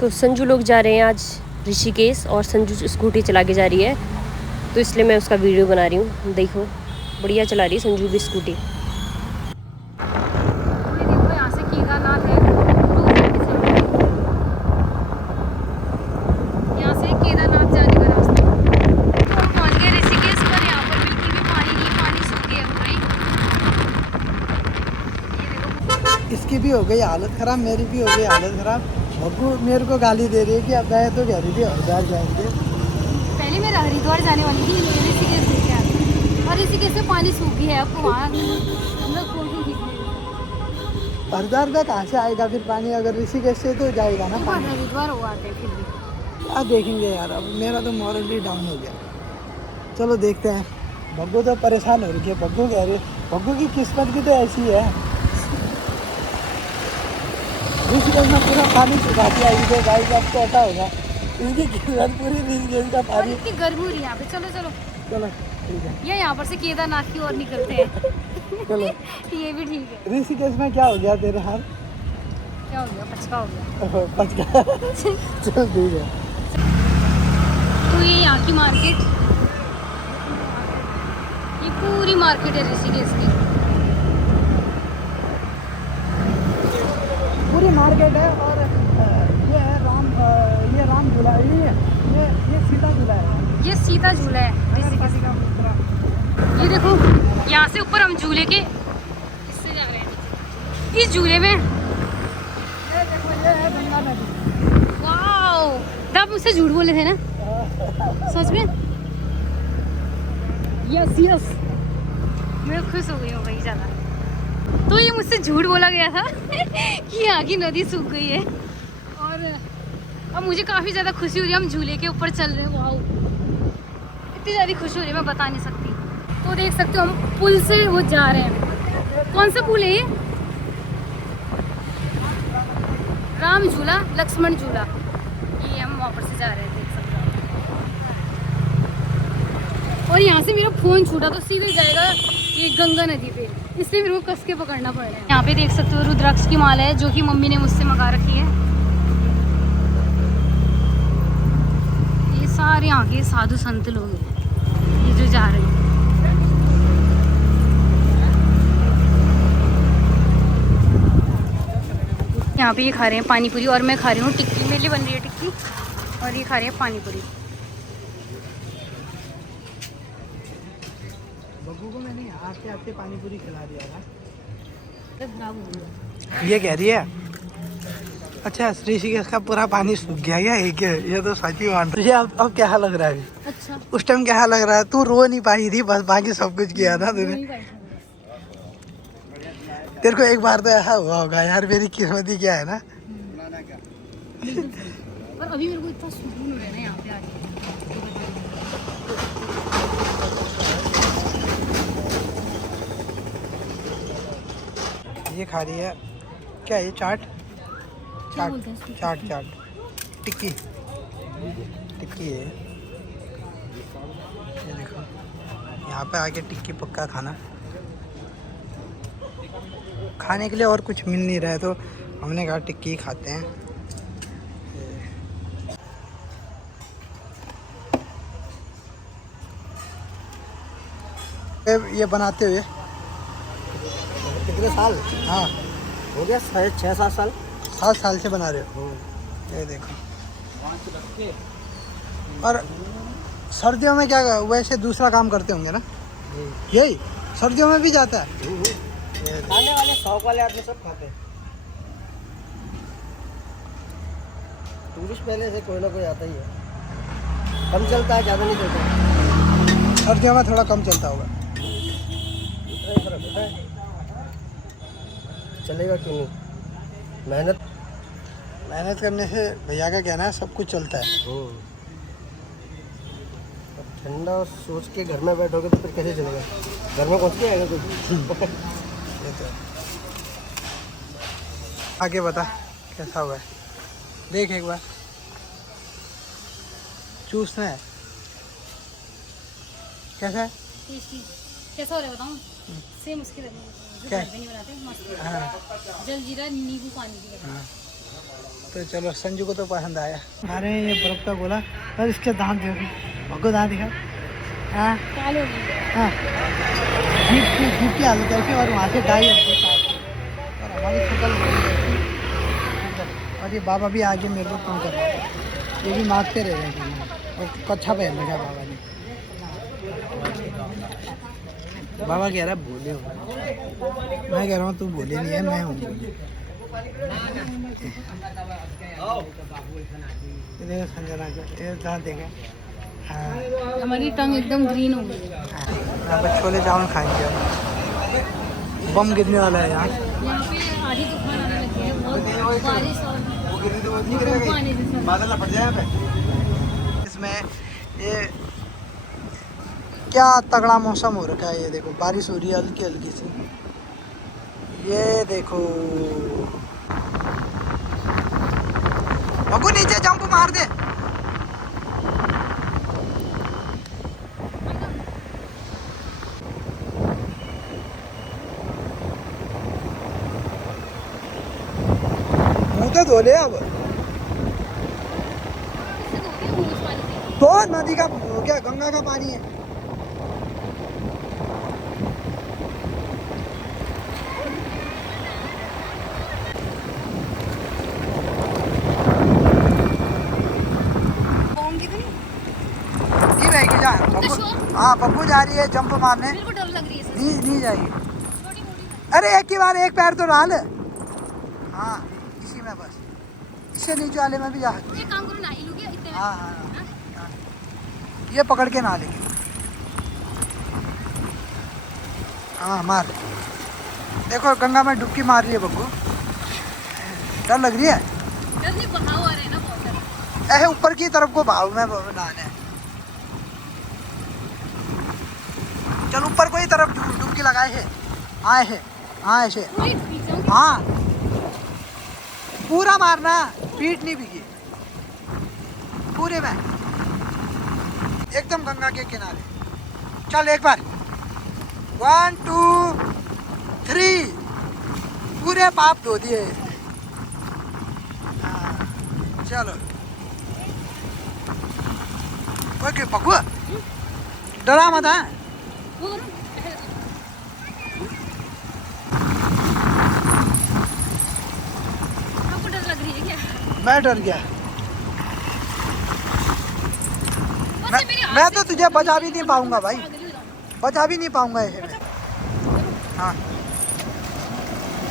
तो संजू लोग जा रहे हैं आज ऋषिकेश और संजू स्कूटी चला के जा रही है, तो इसलिए मैं उसका वीडियो बना रही हूँ। देखो बढ़िया चला रही है संजू भी स्कूटी। यहाँ से केदारनाथ है, यहाँ से केदारनाथ जाने का रास्ता। तो हम पहुँच गए ऋषिकेश पर। यहाँ पर बिल्कुल भी पानी नहीं, पानी सूख गया पूरा ही। इसकी भी हो गई हालत ख़राब, मेरी भी हो गई हालत ख़राब। बब्बू मेरे को गाली दे रही है कि अब मैं तो कह रही थी हरिद्वार जाएंगे। पहले मैं हरिद्वार जाने वाली थी, ऋषिकेश देख के आती, और ऋषिकेश में पानी सूख गया है। अब वहाँ हरिद्वार में कहाँ से आएगा फिर पानी? अगर ऋषिकेश से तो जाएगा ना पानी। हरिद्वार हो आते फिर भी। अब देखेंगे यार, अब मेरा तो मॉरली डाउन हो गया। चलो देखते हैं। बब्बू तो परेशान हो रही है। बब्बू कह रही, बब्बू की किस्मत भी तो ऐसी है। ऋषिकेश में पूरा पानी सुखाती आई है भाई, अब तो ऐसा होगा इनकी किस्मत पूरी ऋषिकेश का पानी। इतनी गर्मी हो रही है यहाँ पे। चलो चलो चलो ठीक है, ये यहाँ पर से केदारनाथ की ओर निकलते हैं। चलो। ये भी ठीक है। ऋषिकेश में क्या हो गया तेरे हाथ? क्या हो गया? पचका हो गया। पच गया। चल ठीक है। तो ये यहाँ की मार्केट, ये पूरी मार्केट है ऋषिकेश की। पूरी मार्केट है। और ये है ये राम झूला, ये सीता झूला है। ये सीता झूला है ऋषिकेश का। ये देखो यहाँ से ऊपर हम झूले के इससे जा रहे हैं। इस झूले में ये देखो, ये है गंगा नदी। वाओ, तब आप मुझसे झूठ बोले थे ना? सच में? यस यस, मैं खुश हो गई हूँ भाई ज़्यादा। तो ये मुझसे झूठ बोला गया था कि यहाँ की नदी सूख गई है, और अब मुझे काफ़ी ज़्यादा खुशी हो रही है। हम झूले के ऊपर चल रहे हैं। वाओ, इतनी ज़्यादा खुशी हो रही है, मैं बता नहीं सकती। तो देख सकते हो हम पुल से वो जा रहे हैं। कौन सा पुल है ये? राम झूला, लक्ष्मण झूला। ये हम वहाँ पर से जा रहे हैं, देख सकते हो। और यहाँ से मेरा फ़ोन छूटा तो सीधे जाएगा ये गंगा नदी पे, इसलिए मेरे को कस के पकड़ना पड़ रहा है। यहाँ पे देख सकते हो रुद्राक्ष की माला है, जो कि मम्मी ने मुझसे मंगा रखी है। ये सारे यहाँ के साधु संत लोग हैं, ये जो जा रहे हैं। यहाँ पे ये खा रहे हैं पानी पूरी, और मैं खा रही हूँ टिक्की। मेरे लिए बन रही है टिक्की, और ये खा रहे हैं पानी पूरी। बब्बू को मैंने आते आते पानी पूरी खिला दिया था। अच्छा, ये कह रही है अच्छा ऋषिकेश का पूरा पानी सूख गया क्या? ये तो सच ही मान। तुझे अब क्या लग रहा है? अच्छा, उस टाइम क्या लग रहा है? तू रो नहीं पाई थी, बस बाकी सब कुछ किया था तूने। तेरे को एक बार तो ऐसा हुआ होगा यार, मेरी किस्मत ही क्या है ना। पर अभी मेरे को इतना सुकून हो रहा है ना यहाँ पे आके। ये खा रही है क्या? ये चाट चाट बोलते हैं इसको? चाट चाट टिक्की टिक्की है। ये देखो, यहाँ पे आके टिक्की पक्का खाना। खाने के लिए और कुछ मिल नहीं रहा है, तो हमने कहा टिक्की खाते हैं। ये बनाते हुए कितने साल हाँ हो गया? 6-7 साल। 7 साल से बना रहे हो। ये देखो। और सर्दियों में क्या वैसे दूसरा काम करते होंगे ना? यही सर्दियों में भी जाता है। खाने वाले शौक वाले आदमी सब खाते हैं। टूरिस्ट पहले से कोई ना कोई आता ही है। कम चलता है, ज़्यादा नहीं चलता। सर्दियों में थोड़ा कम चलता होगा। इतना ही फर्क होता है। चलेगा क्यों नहीं? मेहनत करने से भैया का कहना है सब कुछ चलता है। अब ठंडा और सोच के घर में बैठोगे तो फिर कैसे चलेगा? घर में पहुँच के आएगा कुछ। ये तो आगे बता कैसा हुआ है? देख एक बार, चूसना है। कैसा है? टेस्टी कैसा हो रहा है बताऊँ? सेम उसकी तरह जो क्या? घर पे नहीं बनाते मस्त। हाँ जलजीरा नींबू पानी की। हाँ। तो चलो संजू को तो पसंद आया। अरे ये बर्फ का गोला और इसके दांत देखो, भगो दांत दिखा। हाँ काले हो गए। हाँ, जीप की हालत ऐसी और वहाँ से डाई और हमारी शक्ल और ये बाबा भी आगे मेरे को फोन कर रहा है, ये भी मांगते रह रहे हैं और कच्छा पहन रखा बाबा ने। बाबा कह रहा है भोले हो, मैं कह रहा हूँ तू भोले नहीं है, मैं हूँ भोले। ये संजना को ये दांत देखा। हाँ हमारी टंग एकदम ग्रीन हो गई। यहाँ पर छोले चावल खाएंगे अब। बम गिरने वाला है यहाँ। यहाँ पे आधी तूफान आने लगी है, बहुत बारिश और भूकंप आने जैसा। बादल ना फट जाए यहाँ पे। इसमें ये क्या तगड़ा मौसम हो रखा है, ये देखो बारिश हो रही है हल्की हल्की सी, ये देखो। बब्बू नीचे जंप मार दे। मुँह तो धो ले अब, तो नदी का हो गया, गंगा का पानी है। हाँ पप्पू जा रही है जंप मारने। मेरे को डर लग रही है। नहीं जाएगी। छोटी मोटी। अरे एक ही बार एक पैर तो डाल। हाँ इसी में बस, इससे नीचे वाले में भी जा सकती है। एक काम करो ना, इलू क्या इतने में? हाँ हाँ हाँ, ये पकड़ के ना लेके। हाँ मार, देखो गंगा में डुबकी मार रही है बब्बू। डर लग रही है। डर नहीं, बहाव आ रहे हैं ना बहुत सारे। ऐसे ऊपर की तरफ को भाव में नहाना है। चल ऊपर कोई तरफ डुबकी लगाए है, आए है, हाँ ऐसे, पूरी भीग जाऊंगी। हाँ पूरा मारना, पीठ नहीं भीगी, पूरे में एकदम गंगा के किनारे। चल एक बार 1 2 3, पूरे पाप धो दिए। हाँ चलो ओके पकू, डरा मत है। वो करो। आपको डर लग रही है क्या? मैं डर गया। बस ये मेरी हाथ मैं से- तो तुझे बचा भी नहीं पाऊंगा भाई, पागल हो जाऊंगी। बचा भी नहीं पाऊंगा ऐसे में। हाँ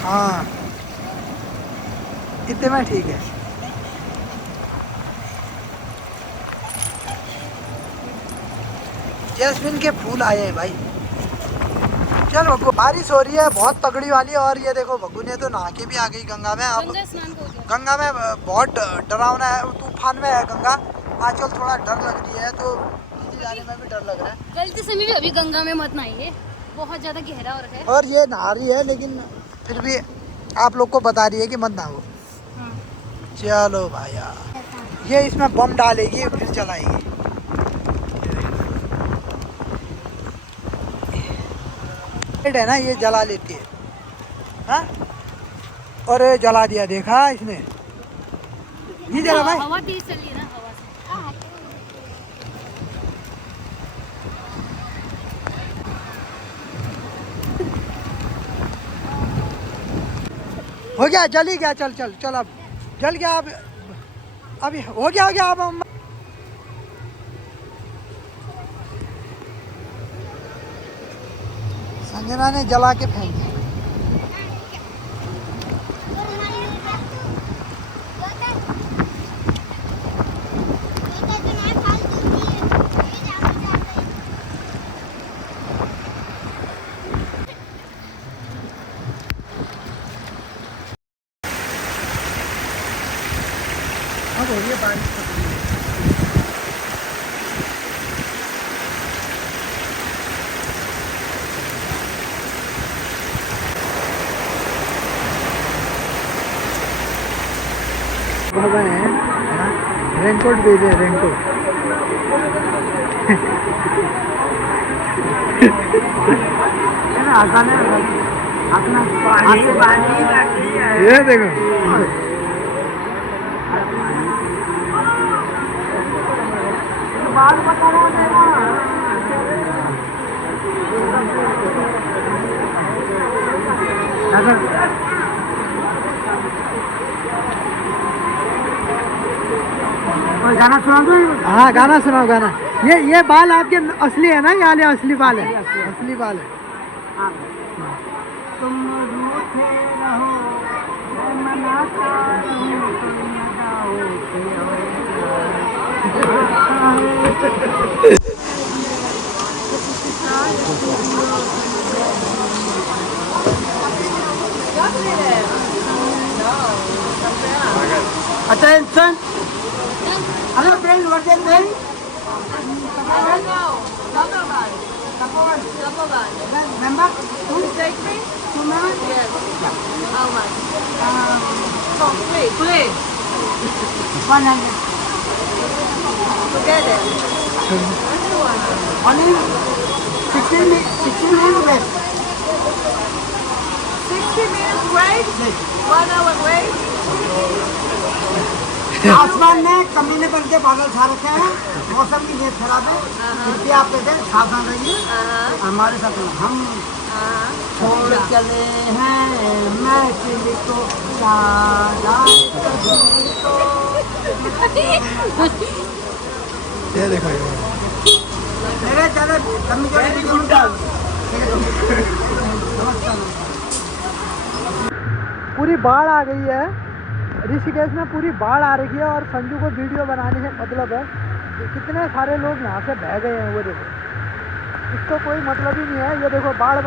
हाँ इतने में ठीक है। जैस्मिन के फूल आए हैं भाई। चल बग्गू, बारिश हो रही है बहुत तगड़ी वाली, और ये देखो बग्गू ने तो नहा के भी आ गई गंगा में। अब गंगा स्नान को हो गया। गंगा में बहुत डरावना है, तूफान में है गंगा आजकल, थोड़ा डर लग रही है, तो नीचे जाने में भी डर लग रहा है। गलती से भी अभी गंगा में मत नहाइए, बहुत ज्यादा गहरा हो रखा है। और ये नहा रही है लेकिन फिर भी आप लोग को बता रही है कि मत नहाओ। हाँ। चलो भाया, ये इसमें बम डालेगी फिर चलाएगी। है ना, ये जला लेती है। हाँ और जला दिया, देखा इसने, नहीं जला भाई। हवा तेज चल रही है ना, हवा से। हो गया, जल ही गया। चल चल चल, अब जल गया, अब अभी हो गया अब हम। संजना ने जला के फेंक दिया। अब हो रही है बारिश। बाबा है ना, रेनकोट भेजे, रेनकोट। ये देखो गाना सुना दो। हाँ गाना सुनाओ गाना। ये बाल आपके असली है ना? ये वाले असली बाल है? असली बाल है। तुम रूठे रहो मैं मनाता रहूं तुम Attention! Hello friends, what are you doing? Member? Two? Take me? 2 members? Yes. How much? Please. 100. Together. Only 16 minutes wait. 60 minutes wait? 1 hour wait? आसमान में कमीने बन के बादल छा रखे हैं, मौसम की नीयत खराब है, फिर आप कहते हैं सावधान रहिए। हमारे साथ हम छोड़ चले हैं महफिल को ये देखो मेरे चले पूरी बाढ़ आ गई है ऋषिकेश में, पूरी बाढ़ आ रही है और संजू को वीडियो बनाने से मतलब है कितने सारे लोग यहाँ से बह गए हैं। वो देखो, इसको कोई मतलब ही नहीं है। ये देखो बाढ़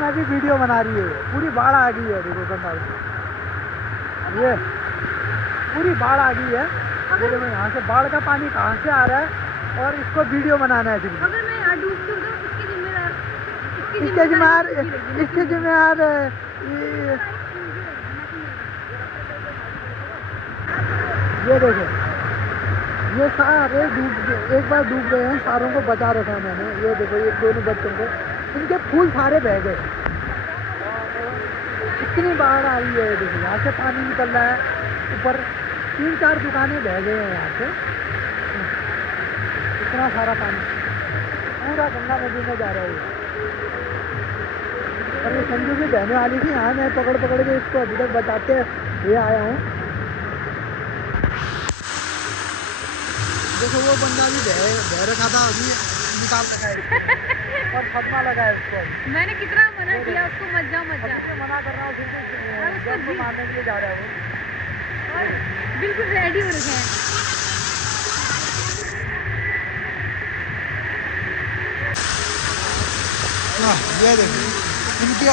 में भी वीडियो बना रही है, पूरी बाढ़ आ गई है। देखो गंगा ये पूरी बाढ़ आ गई है। ये देखो यहाँ से बाढ़ का पानी कहाँ से आ रहा है और इसको वीडियो बनाना है। अगर मैं यहाँ डूबती हूँ तो इसके जिम्मेदार ये देखो, ये सारे एक बार डूब गए हैं, सारों को बचा रखा है मैंने। ये देखो ये दोनों बच्चों को, इनके फूल सारे बह गए, इतनी बाढ़ आ रही है। ये देखो यहाँ से पानी निकल रहा है ऊपर, 3-4 दुकानें बह गए हैं यहाँ से, इतना सारा पानी पूरा गंगा नदी में जा रहा है। और ये संजू भी बहने वाली थी, यहाँ मैं पकड़ के इसको अभी तक बचाते हुए आया हूँ। देखो वो बंदा भी बह रखा था, अभी निकाल रखा है और खत्मा लगा है उसको। मैंने कितना मना किया उसको, मत जा मना कर रहा हूँ, फिर मारने के लिए जा रहा है वो। और बिल्कुल रेडी हो रखे हैं। ये देखो इनकी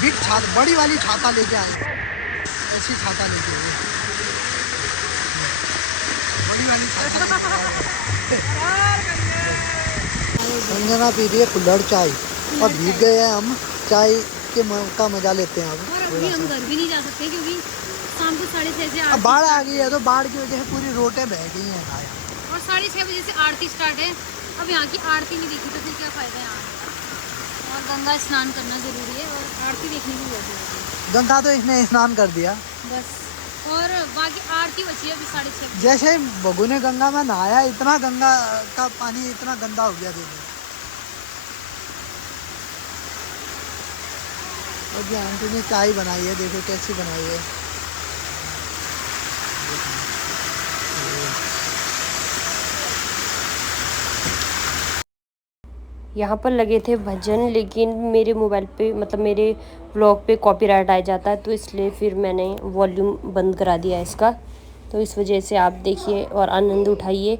बिग छाता, बड़ी वाली छाता लेके आए, ऐसी छाता लेके आए, बड़ी वाली संजना पी रही है कुल्हड़ चाय और भीग गए हैं हम, चाय के का मजा लेते हैं। अभी हम घर भी नहीं जा सकते क्योंकि शाम को 6:30 से अब बाढ़ आ गई है, तो बाढ़ की वजह से पूरी रोटें बह गई हैं और 6:30 बजे से आरती स्टार्ट है। अब यहाँ की आरती नहीं देखी तो फिर क्या फायदा है यहाँ। और गंगा स्नान करना जरूरी है और आरती देखने की बहुत जरूरी है। गंगा तो इसने स्नान कर दिया बस, और बाकी आरती बची है अभी 6:30। जैसे बगू ने गंगा में नहाया, इतना गंगा का पानी इतना गंदा हो गया। देखो और ये आंटी ने चाय बनाई है, देखो कैसी बनाई है। यहाँ पर लगे थे भजन, लेकिन मेरे मोबाइल पे मतलब मेरे व्लॉग पे कॉपीराइट आ जाता है, तो इसलिए फिर मैंने वॉल्यूम बंद करा दिया इसका। तो इस वजह से आप देखिए और आनंद उठाइए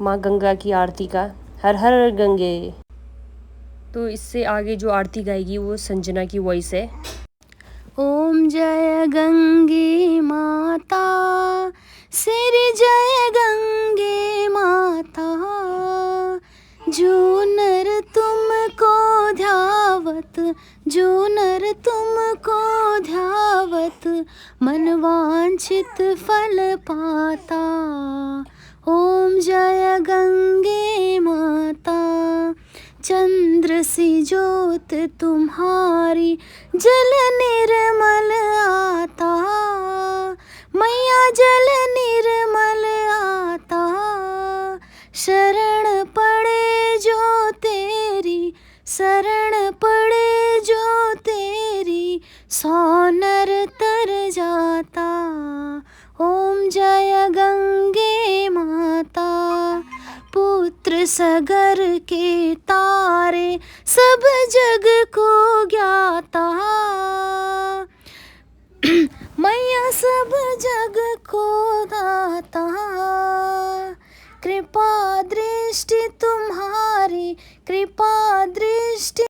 माँ गंगा की आरती का। हर हर गंगे। तो इससे आगे जो आरती गाएगी वो संजना की वॉइस है। ओम जय गंगे माता, सिर जय गंगे माता, जो नर तुमको ध्यावत, जो नर तुमको ध्यावत, मनवांछित फल पाता। ओम जय गंगे माता, चंद्र सी ज्योत तुम्हारी, जल निर्मल आता, मैया जल निर्मल आता, शरण ओम जय गंगे माता, पुत्र सगर के तारे, सब जग को ज्ञाता।